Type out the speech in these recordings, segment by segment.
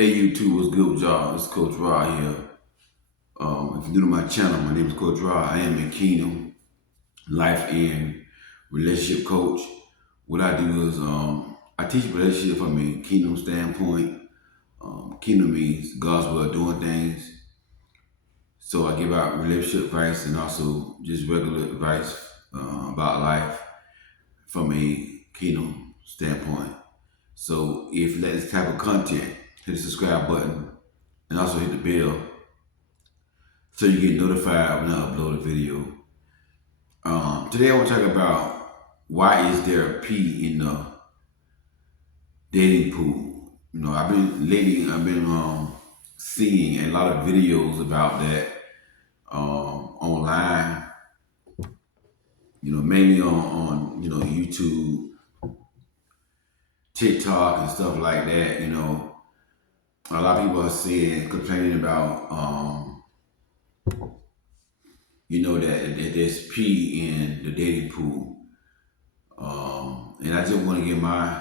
Hey YouTube, what's good with y'all? It's Coach Rod here. If you're new to my channel, my name is Coach Rod. I am a Kingdom life and relationship coach. What I do is I teach relationship from a Kingdom standpoint. Kingdom means God's way of doing things. So I give out relationship advice and also just regular advice about life from a Kingdom standpoint. So if you like this type of content, hit the subscribe button and also hit the bell so you get notified when I upload a video. Today I want to talk about why is there a pee in the dating pool. I've been seeing a lot of videos about that online. Mainly on YouTube, TikTok, and stuff like that. A lot of people are complaining about that there's pee in the dating pool. And I just want to give my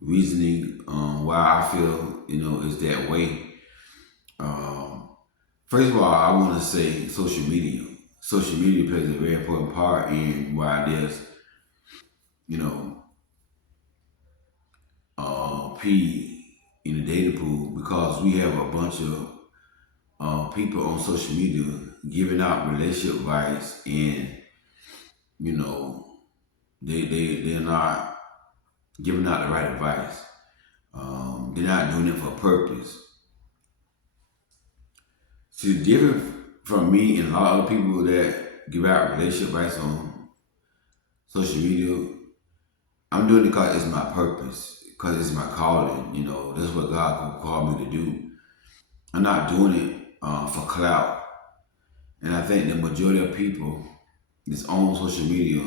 reasoning why I feel, is that way. Um, First of all, I want to say social media. Social media plays a very important part in why there's, you know, pee in the dating pool because we have a bunch of people on social media giving out relationship advice and, you know, they're not giving out the right advice. They're not doing it for a purpose. See, different from me and a lot of other people that give out relationship advice on social media, I'm doing it because it's my purpose, because it's my calling. That's what God called me to do. I'm not doing it for clout. And I think the majority of people that's on social media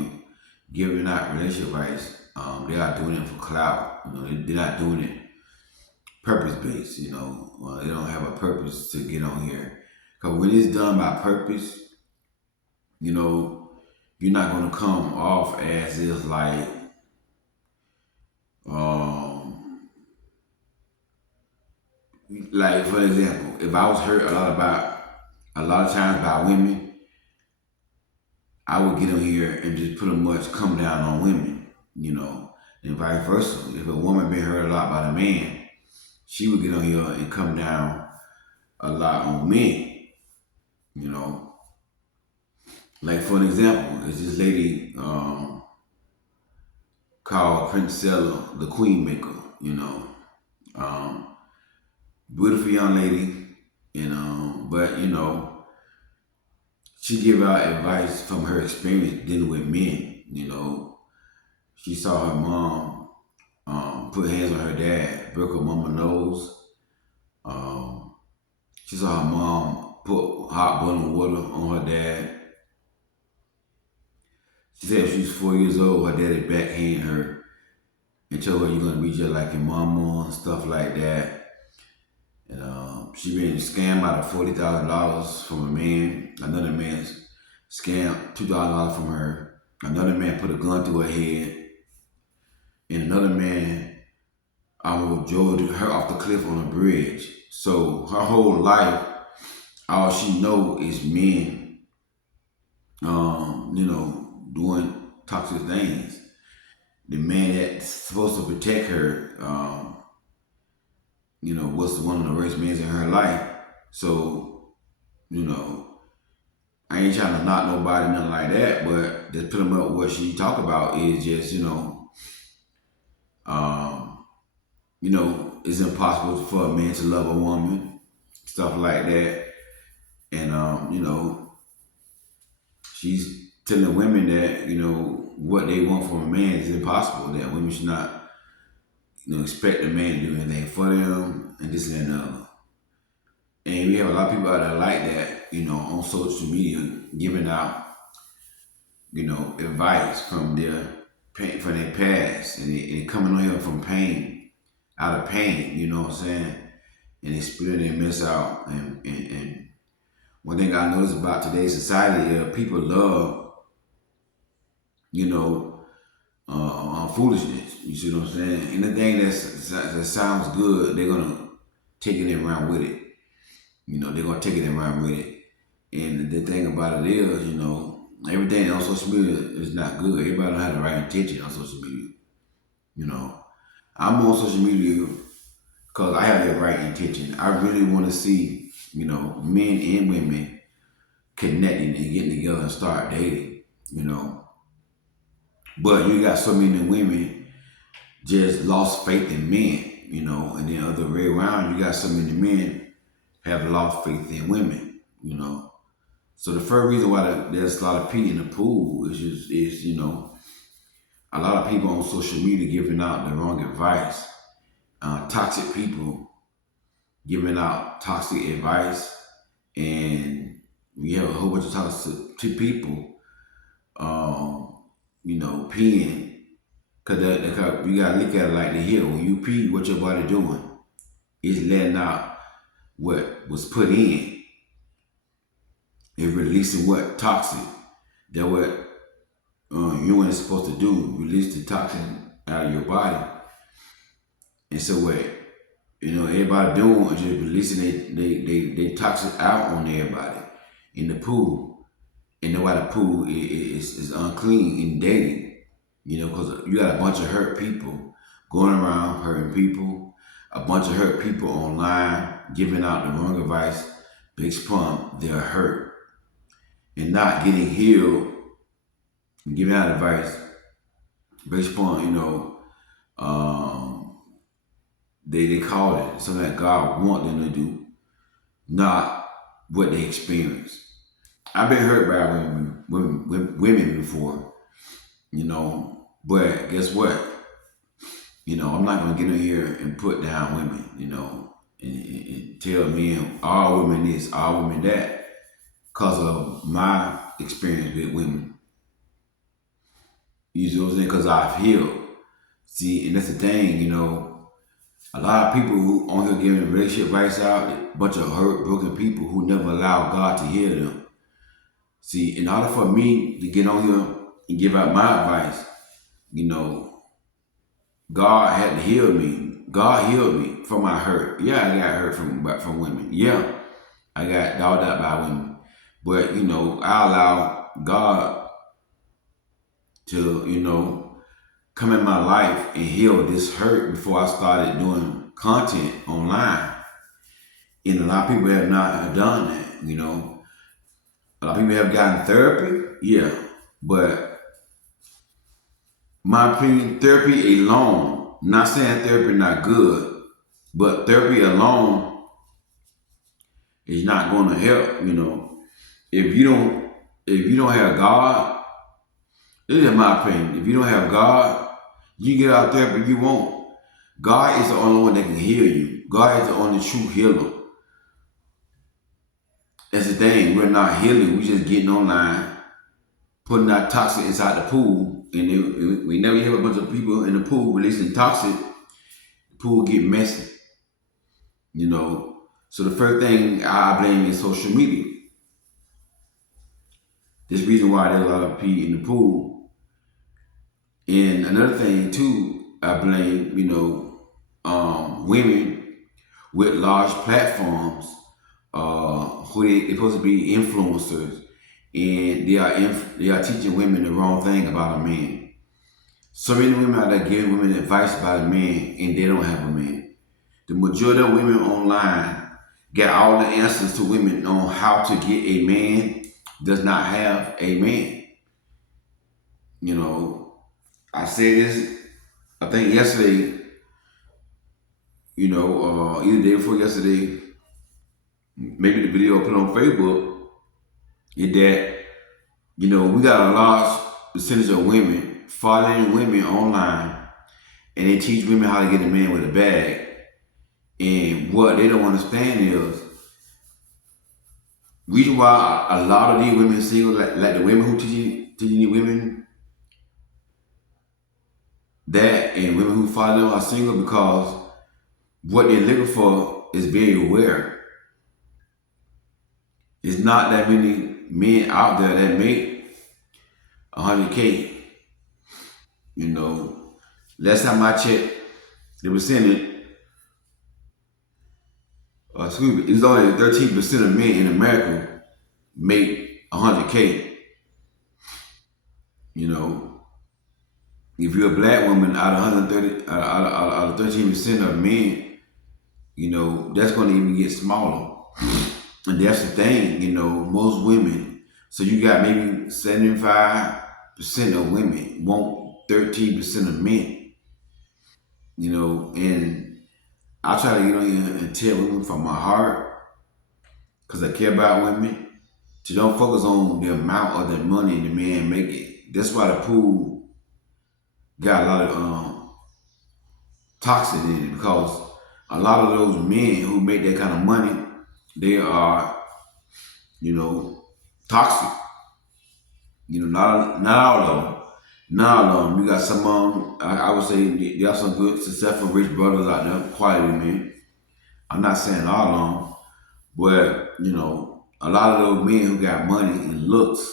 giving out relationship advice, they are doing it for clout. They're not doing it purpose based. They don't have a purpose to get on here. Because when it's done by purpose, you're not going to come off as if um, like for example, if I was hurt a lot of times by women, I would get on here and just pretty much come down on women, and vice versa. If a woman been hurt a lot by a man, she would get on here and come down a lot on men, you know. Like for an example, there's this lady called Princella, the Queen Maker. Um, Beautiful young lady, but she give out advice from her experience dealing with men. She saw her mom put hands on her dad, broke her mama nose. Um, she saw her mom put hot boiling water on her dad. She said she was 4 years old, her daddy backhanded her and told her you're gonna be just like your mama and stuff like that. And she been scammed out of $40,000 from a man. Another man scammed $2,000 from her. Another man put a gun through her head. And another man almost drove her off the cliff on a bridge. So her whole life, all she know is men, doing toxic things. The man that's supposed to protect her, was one of the worst men in her life. So, I ain't trying to knock nobody, nothing like that, but just pretty much what she talk about is just, um, it's impossible for a man to love a woman, stuff like that. And, she's telling women that, what they want from a man is impossible, that women should not, expect a man to do anything for them and this and that and the other. And we have a lot of people out there like that, on social media, giving out, advice from their pain, from their past, and they coming on here from pain, out of pain, you know what I'm saying? And they spit their mess out. And one thing I noticed about today's society is people love, you know, foolishness. You see what I'm saying? Anything that sounds good, they're gonna taking it around with it. They're gonna take it around with it. And the thing about it is, everything on social media is not good. Everybody don't have the right intention on social media. You know, I'm on social media because I have the right intention. I really want to see, men and women connecting and getting together and start dating. You know, but you got so many women just lost faith in men. And then other way around, you got so many men have lost faith in women. So the first reason why there's a lot of pee in the pool is a lot of people on social media giving out the wrong advice. Toxic people giving out toxic advice, and we have a whole bunch of toxic people, peeing. Cause you gotta look at it like the hill. When you pee, what your body doing? It's letting out what was put in and releasing what toxic. That what you ain't supposed to do. Release the toxin out of your body. And so what everybody doing is just releasing they toxic out on everybody in the pool. And know why the pool is unclean and dirty. Because you got a bunch of hurt people going around hurting people, a bunch of hurt people online giving out the wrong advice based upon their hurt and not getting healed and giving out advice based upon, they call it something that God want them to do, not what they experience. I've been hurt by women before, but guess what? I'm not gonna get in here and put down women, and tell men all women this, all women that, because of my experience with women. You see what I'm saying? Because I've healed. See, and that's the thing, a lot of people who on here giving relationship advice out, a bunch of hurt, broken people who never allow God to heal them. See, in order for me to get on here and give out my advice, God had to heal me. God healed me from my hurt. Yeah, I got hurt from women. Yeah, I got dogged out by women. But, I allow God to, come in my life and heal this hurt before I started doing content online. And a lot of people have not done that, A lot of people have gotten therapy, yeah. But my opinion, therapy alone, not saying therapy not good, but therapy alone is not going to help, If you don't have God, this is my opinion. If you don't have God, you get out there, but you won't. God is the only one that can heal you. God is the only true healer. That's the thing. We're not healing. We're just getting online, putting that toxic inside the pool, and we never have a bunch of people in the pool releasing toxic. The pool get messy. So the first thing I blame is social media. This reason why there's a lot of pee in the pool. And another thing too, I blame, women with large platforms, who they supposed to be influencers, and they are teaching women the wrong thing about a man. So many women out there giving women advice about a man, and they don't have a man. The majority of women online get all the answers to women on how to get a man, does not have a man. I said this, I think yesterday, either day before yesterday, maybe the video I put on Facebook, is that, we got a large percentage of women following women online, and they teach women how to get a man with a bag. And what they don't understand is, reason why a lot of these women single, like the women who teaching these women that, and women who follow them are single, because what they're looking for is very rare. There's not that many men out there that make 100K. Last time I checked, the percentage excuse me, it's only 13% of men in America make 100K. You know, if you're a black woman out of 130, out of 13% of men, you know, that's going to even get smaller. And that's the thing, you know, most women. So you got maybe 75% of women want 13% of men. You know, and I try to get on here and tell women from my heart, because I care about women, to don't focus on the amount of the money the man making. That's why the pool got a lot of toxic in it, because a lot of those men who make that kind of money, they are, you know, toxic. You know, not all of them. Not all of them. You got some of them, I would say there are some good, successful, rich brothers out there, quality men. I'm not saying all of them, but, you know, a lot of those men who got money and looks,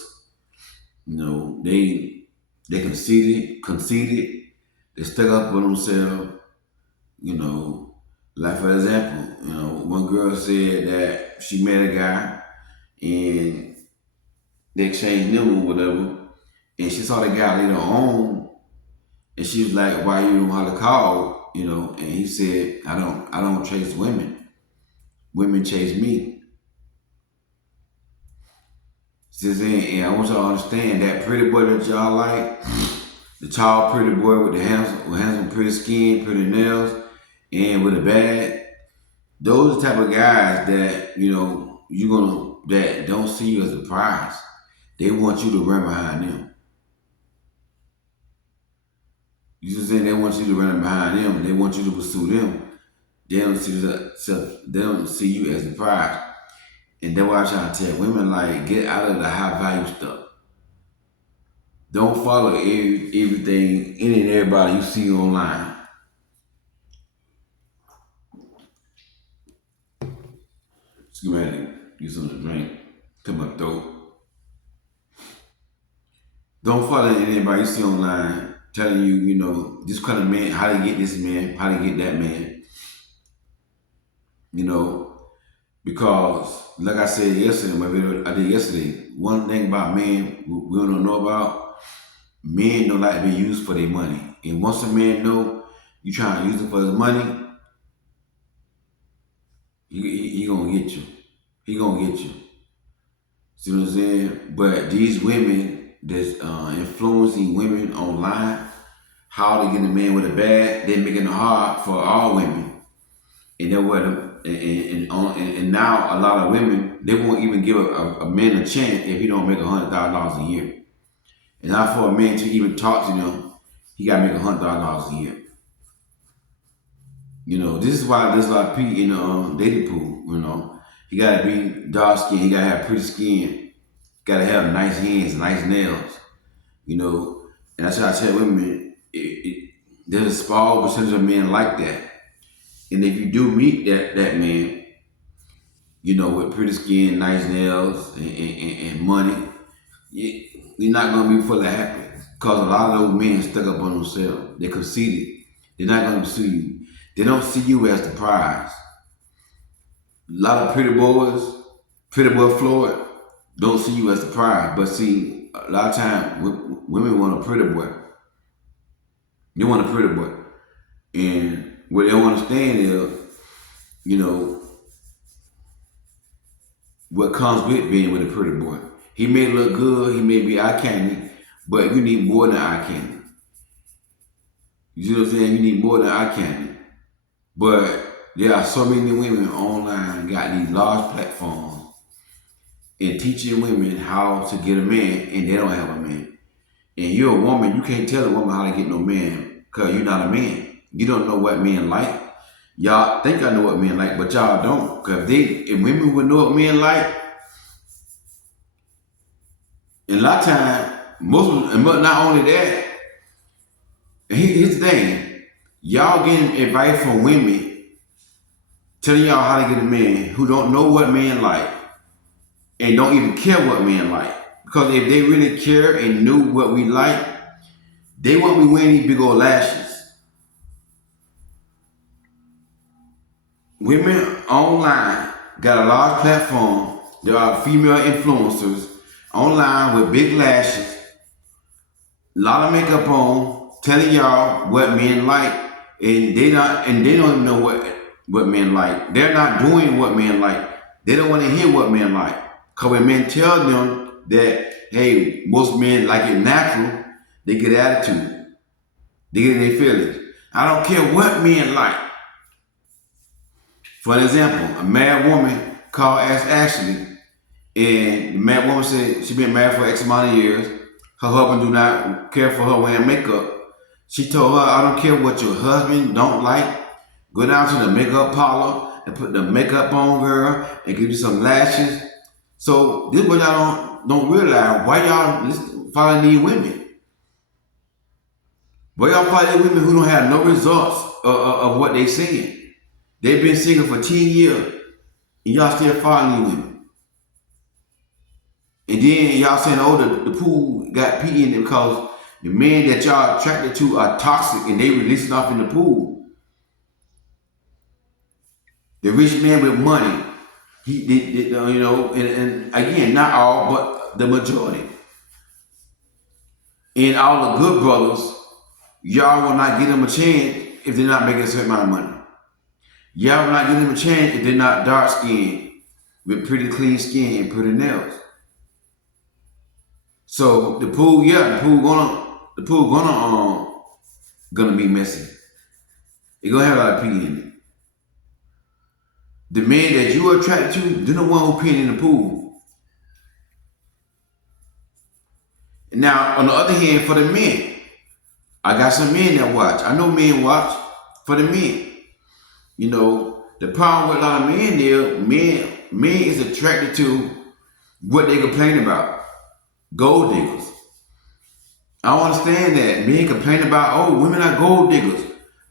you know, they conceited, they stuck up on themselves, you know. Like for example, you know, one girl said that she met a guy and they exchanged number or whatever, and she saw the guy later on, and she was like, "Why you don't know how to call?" You know, and he said, I don't chase women. Women chase me." She said, and I want y'all to understand that pretty boy that y'all like, the tall pretty boy with the handsome pretty skin, pretty nails, and with a bag. Those are the type of guys that, you know, that don't see you as a prize. They want you to run behind them. You see what I'm saying? They want you to run behind them. They want you to pursue them. They don't see you as a prize. And that's why I try to tell women, like, get out of the high value stuff. Don't follow everything, any and everybody you see online. Excuse me, I had to get something to drink. Clear my throat. Don't follow anybody you see online telling you, you know, this kind of man, how to get this man, how to get that man, you know, because like I said yesterday, my video I did yesterday, one thing about men we don't know about, men don't like to be used for their money. And once a man know you trying to use it for his money, he gonna get you. He gonna get you. See what I'm saying? But these women that's influencing women online, how to get a man with a bag, they're making it hard for all women. And they're what, and now a lot of women, they won't even give a man a chance if he don't make $100,000 a year. And now for a man to even talk to them, he got to make $100,000 a year. You know, this is why there's a lot of people in the dating pool. You know, he got to be dark skin, he got to have pretty skin, got to have nice hands, nice nails. You know, and that's why I tell women, there's a small percentage of men like that. And if you do meet that man, you know, with pretty skin, nice nails, and money, you're not gonna be fully happy. Cause a lot of those men stuck up on themselves. They're conceited. They're not gonna see you. They don't see you as the prize. A lot of pretty boy Floyd, don't see you as the prize. But see, a lot of times women want a pretty boy. They want a pretty boy. And what they don't understand is, you know, what comes with being with a pretty boy. He may look good, he may be eye candy, but you need more than eye candy. You see what I'm saying? You need more than eye candy. But there are so many women online got these large platforms and teaching women how to get a man, and they don't have a man. And you're a woman, you can't tell a woman how to get no man because you're not a man. You don't know what men like. Y'all think I know what men like, but y'all don't. Because if women would know what men like, and a lot of times, not only that, here's the thing, y'all getting advice from women telling y'all how to get a man who don't know what men like and don't even care what men like. Because if they really care and knew what we like, they won't be wearing these big old lashes. women online got a large platform. There are female influencers online with big lashes, a lot of makeup on, telling y'all what men like, and they don't even know what men like. They're not doing what men like. They don't want to hear what men like. Cause when men tell them that, hey, most men like it natural, they get attitude. They get in their feelings. I don't care what men like. For an example, a married woman called Ashley, and the married woman said she been married for X amount of years. Her husband do not care for her wearing makeup. She told her, I don't care what your husband don't like. Go down to the makeup parlor and put the makeup on, girl, and give you some lashes. So this is what y'all don't realize. Why y'all following these women? Why y'all follow these women who don't have no results of what they saying? They've been single for 10 years, and y'all still following these women. And then y'all saying, oh, the pool got pee in it because the men that y'all attracted to are toxic and they releasing off in the pool. The rich man with money, and again, not all, but the majority. And all the good brothers, y'all will not give them a chance if they're not making a certain amount of money. Y'all will not give them a chance if they're not dark skinned with pretty clean skin and pretty nails. So the pool gonna be messy. It's gonna have a lot of pee in it. The men that you are attracted to, they're the one who peeing in the pool. And now, on the other hand, for the men, I got some men that watch. I know men watch for the men. You know, the problem with a lot of men is men is attracted to what they complain about. Gold diggers. I don't understand that. Men complain about, oh, women are gold diggers.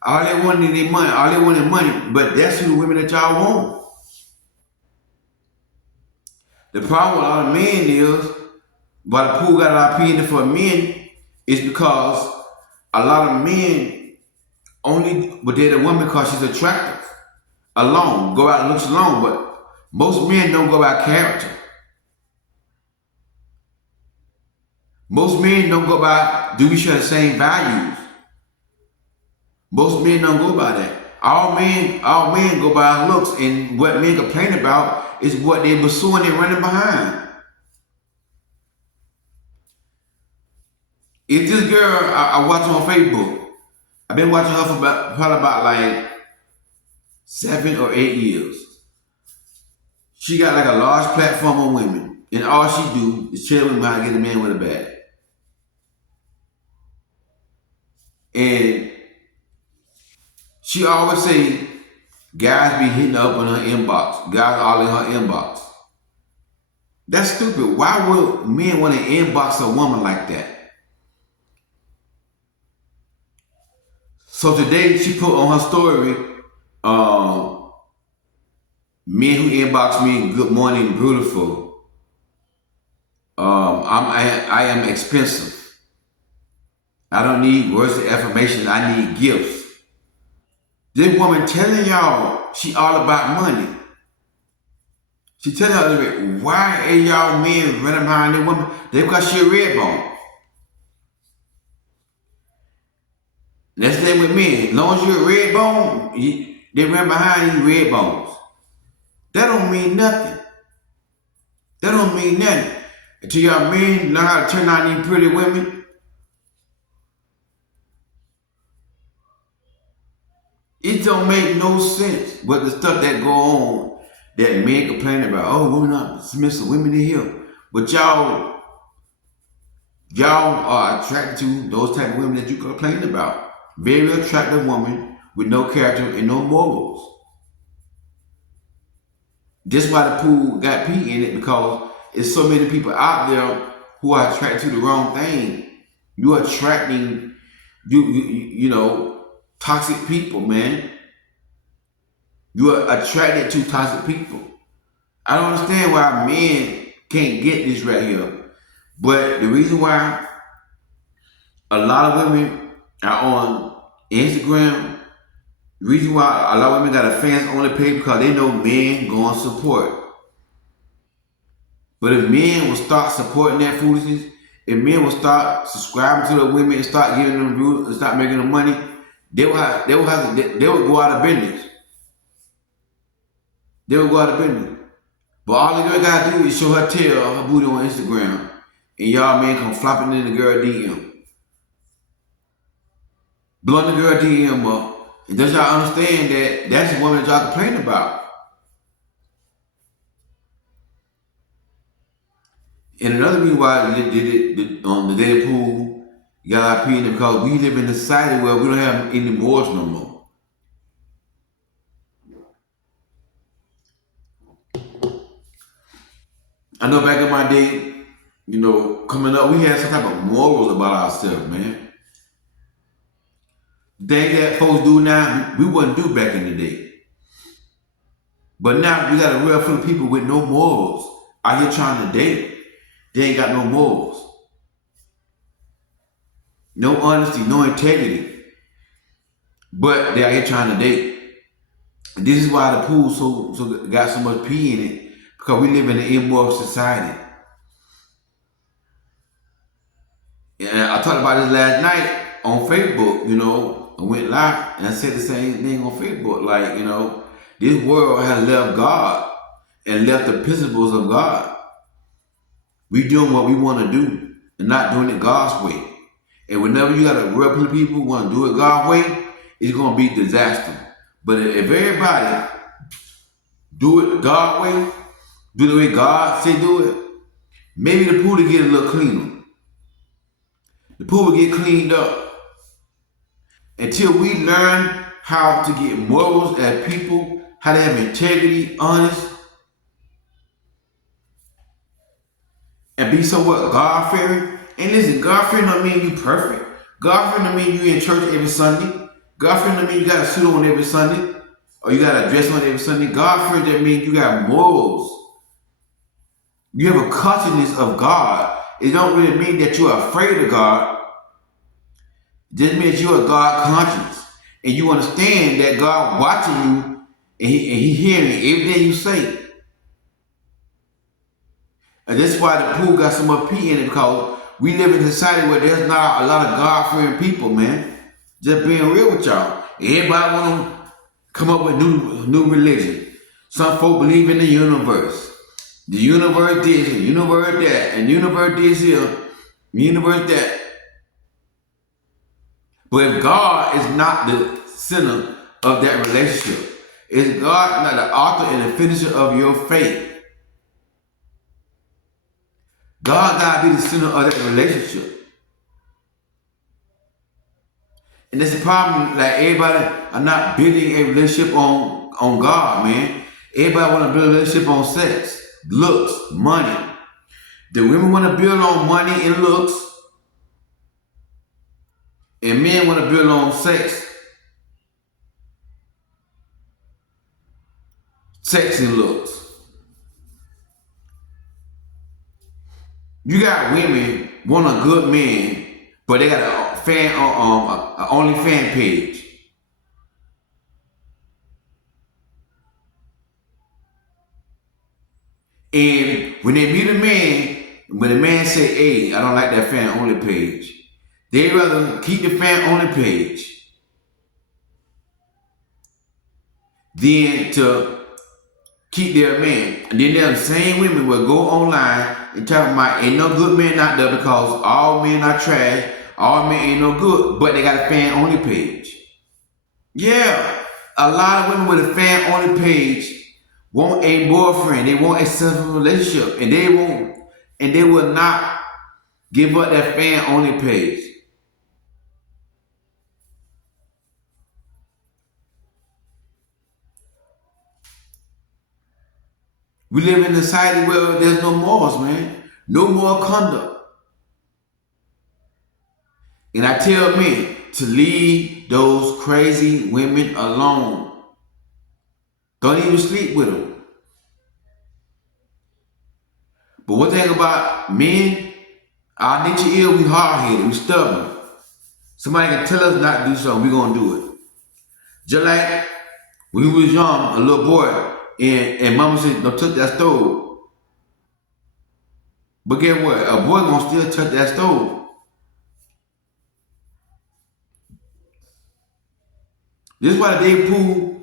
All they want is their money. All they want is money. But that's who the women that y'all want. The problem with a lot of men is, why the pool got a lot of pee in it for men, is because a lot of men only would date a woman because she's attractive. Alone. Go out and looks alone. But most men don't go by character. Most men don't go by, do we share the same values? Most men don't go by that. All men go by looks, and what men complain about is what they're pursuing and running behind. If this girl I watch on Facebook, I've been watching her for probably about like 7 or 8 years. She got like a large platform on women, and all she do is tell women how to get a man with a bag. And she always say, guys be hitting up on her inbox. Guys all in her inbox. That's stupid. Why would men want to inbox a woman like that? So today she put on her story, men who inbox me, good morning, beautiful. I am expensive. I don't need words of affirmation. I need gifts. This woman telling y'all she all about money. She telling her, why are y'all men running behind this woman? They because she a red bone. That's the thing with men. As long as you're a red bone, they run behind you red bones. That don't mean nothing. That don't mean nothing. Until y'all men learn how to turn out these pretty women, it don't make no sense what the stuff that go on that men complain about. Oh, women are submissive, women in here. But y'all are attracted to those type of women that you complain about. Very attractive woman with no character and no morals. That's why the pool got pee in it, because there's so many people out there who are attracted to the wrong thing. You're attracting, you know, toxic people, man. You are attracted to toxic people. I don't understand why men can't get this right here. But the reason why a lot of women are on Instagram, The reason why a lot of women got a fans only page because they know men going to support. But if men will start supporting that foolishness, if men will start subscribing to the women and start giving them views and start making them money, they will go out of business. They will go out of business. But all the girl gotta do is show her tail or her booty on Instagram, and y'all men come flopping in the girl DM, blowing the girl DM up. And does y'all understand that that's the woman that y'all complain about? And another reason why they did it on the dating pool, you got our opinion because we live in a society where we don't have any morals no more. I know back in my day, coming up, we had some type of morals about ourselves, man. The things that folks do now, we wouldn't do back in the day. But now we got a real full of people with no morals out here trying to date. They ain't got no morals. No honesty, no integrity. But they out here trying to date. And this is why the pool so got so much pee in it, because we live in an immoral society. And I talked about this last night on Facebook, I went live and I said the same thing on Facebook. Like, this world has left God and left the principles of God. We doing what we want to do and not doing it God's way. And whenever you got a real group of people who want to do it God's way, it's going to be disaster. But if everybody do it God's way, do the way God say do it, maybe the pool will get a little cleaner. The pool will get cleaned up. Until we learn how to get morals as people, how to have integrity, honest, and be somewhat God-fearing. And listen, God-fearing don't mean you perfect. God-fearing don't mean you in church every Sunday. God-fearing don't mean you got a suit on every Sunday, or you got a dress on every Sunday. God-fearing that means you got morals. You have a consciousness of God. It don't really mean that you're afraid of God. It just means you're a God conscious. And you understand that God watching you and he hearing everything you say. And that's why the pool got so much pee in it, because we live in a society where there's not a lot of God-fearing people, man. Just being real with y'all. Everybody want to come up with new religion. Some folk believe in the universe. The universe this, the universe that, and the universe this here, the universe that. But if God is not the center of that relationship, is God not the author and the finisher of your faith? God gotta be the center of that relationship. And that's the problem, like everybody are not building a relationship on God, man. Everybody wanna build a relationship on sex, looks, money. The women wanna build on money and looks, and men wanna build on sex and looks. You got women want a good man, but they got a only fan page. And when they meet a man, when the man say, "Hey, I don't like that fan only page," they rather keep the fan only page than to keep their man. And then the same women will go online and talk about ain't no good men out there because all men are trash, all men ain't no good, but they got a fan only page. Yeah, a lot of women with a fan only page want a boyfriend, they want a sexual relationship, and they will not give up that fan only page. We live in a society where there's no morals, man. No moral conduct. And I tell men to leave those crazy women alone. Don't even sleep with them. But one thing about men, our nature is we hard-headed, we stubborn. Somebody can tell us not to do something, we're going to do it. Just like when he was young, a little boy, and mama said, don't touch that stove. But guess what? A boy gonna still touch that stove. This is why the day pool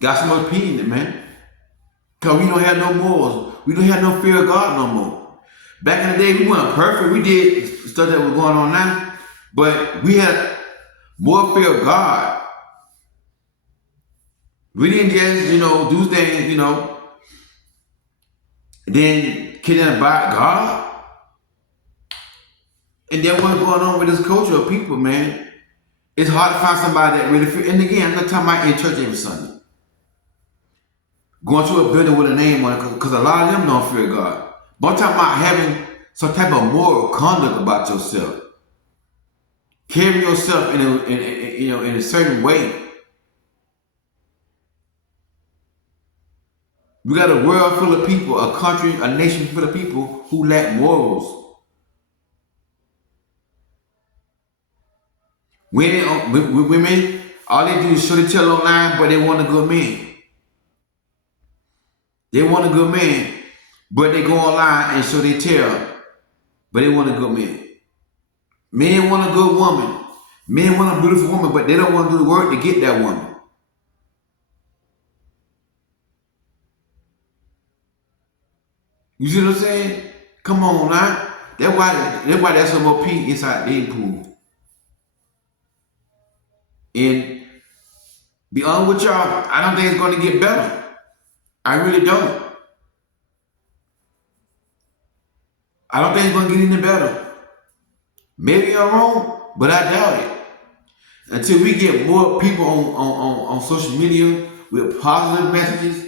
got so much pee in it, man. Cause we don't have no morals. We don't have no fear of God no more. Back in the day, we weren't perfect. We did stuff that was going on now, but we had more fear of God. We didn't just, do things, then kidding about God. And then what's going on with this culture of people, man? It's hard to find somebody that really fear. And again, I'm not talking about in church every Sunday. Going to a building with a name on it, because a lot of them don't fear God. But I'm talking about having some type of moral conduct about yourself. Carry yourself in a certain way. We got a world full of people, a country, a nation full of people who lack morals. Women, all they do is show the tail online, but they want a good man. They want a good man, but they go online and show their tail, but they want a good man. Men want a good woman. Men want a beautiful woman, but they don't want to do the work to get that woman. You see what I'm saying? Come on now. That's why there's some more pee inside the pool. And be honest with y'all, I don't think it's going to get better. I really don't. I don't think it's going to get any better. Maybe I'm wrong, but I doubt it. Until we get more people on social media with positive messages,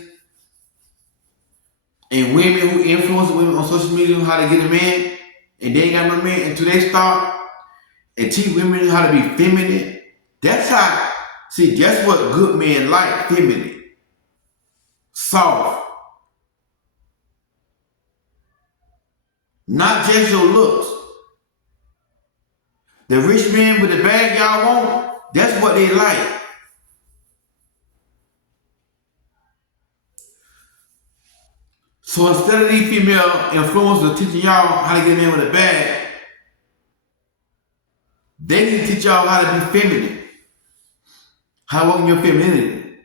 and women who influence women on social media how to get a man, and they ain't got no man, until they start and teach women how to be feminine. That's what good men like, feminine, soft. Not just your looks. The rich man with the bag y'all want, that's what they like. So instead of these female influencers teaching y'all how to get a man with a bag, they need to teach y'all how to be feminine. How to work in your femininity.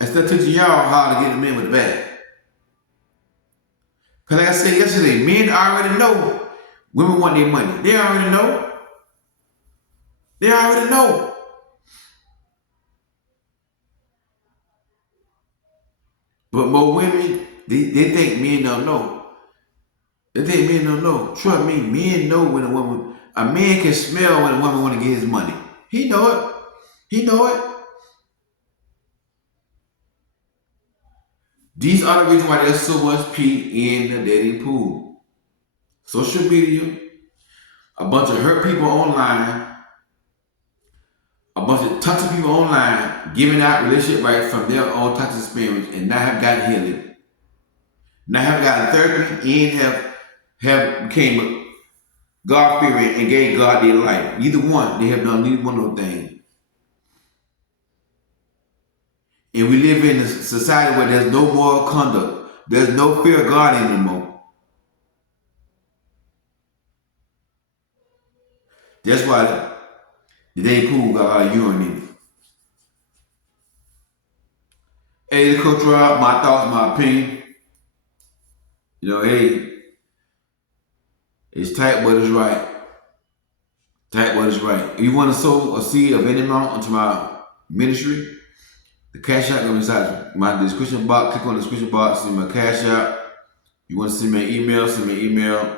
Instead of teaching y'all how to get a man with a bag. Because like I said yesterday, men already know women want their money. They already know. They already know. But more women, they think men don't know. They think men don't know. Trust me, men know when a man can smell when a woman want to get his money. He know it. He know it. These are the reasons why there's so much pee in the dating pool. Social media, a bunch of hurt people online, a bunch of toxic people online giving out relationship advice from their own toxic experience and not have gotten healing. Not have gotten therapy and have became God fearing and gave God their life. Either one, they have done neither one of those things. And we live in a society where there's no moral conduct. There's no fear of God anymore. That's why the dating pool got a lot of urine in it. Hey, the Coach Rob, my thoughts, my opinion. Hey, it's tight, but it's right. Tight, but it's right. If you want to sow a seed of any amount into my ministry, the cash out goes inside my description box. Click on the description box, see my cash out. You want to send me an email, send me an email.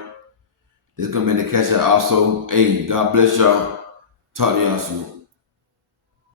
There's going to be in the cash out also. Hey, God bless y'all. Talk to y'all soon.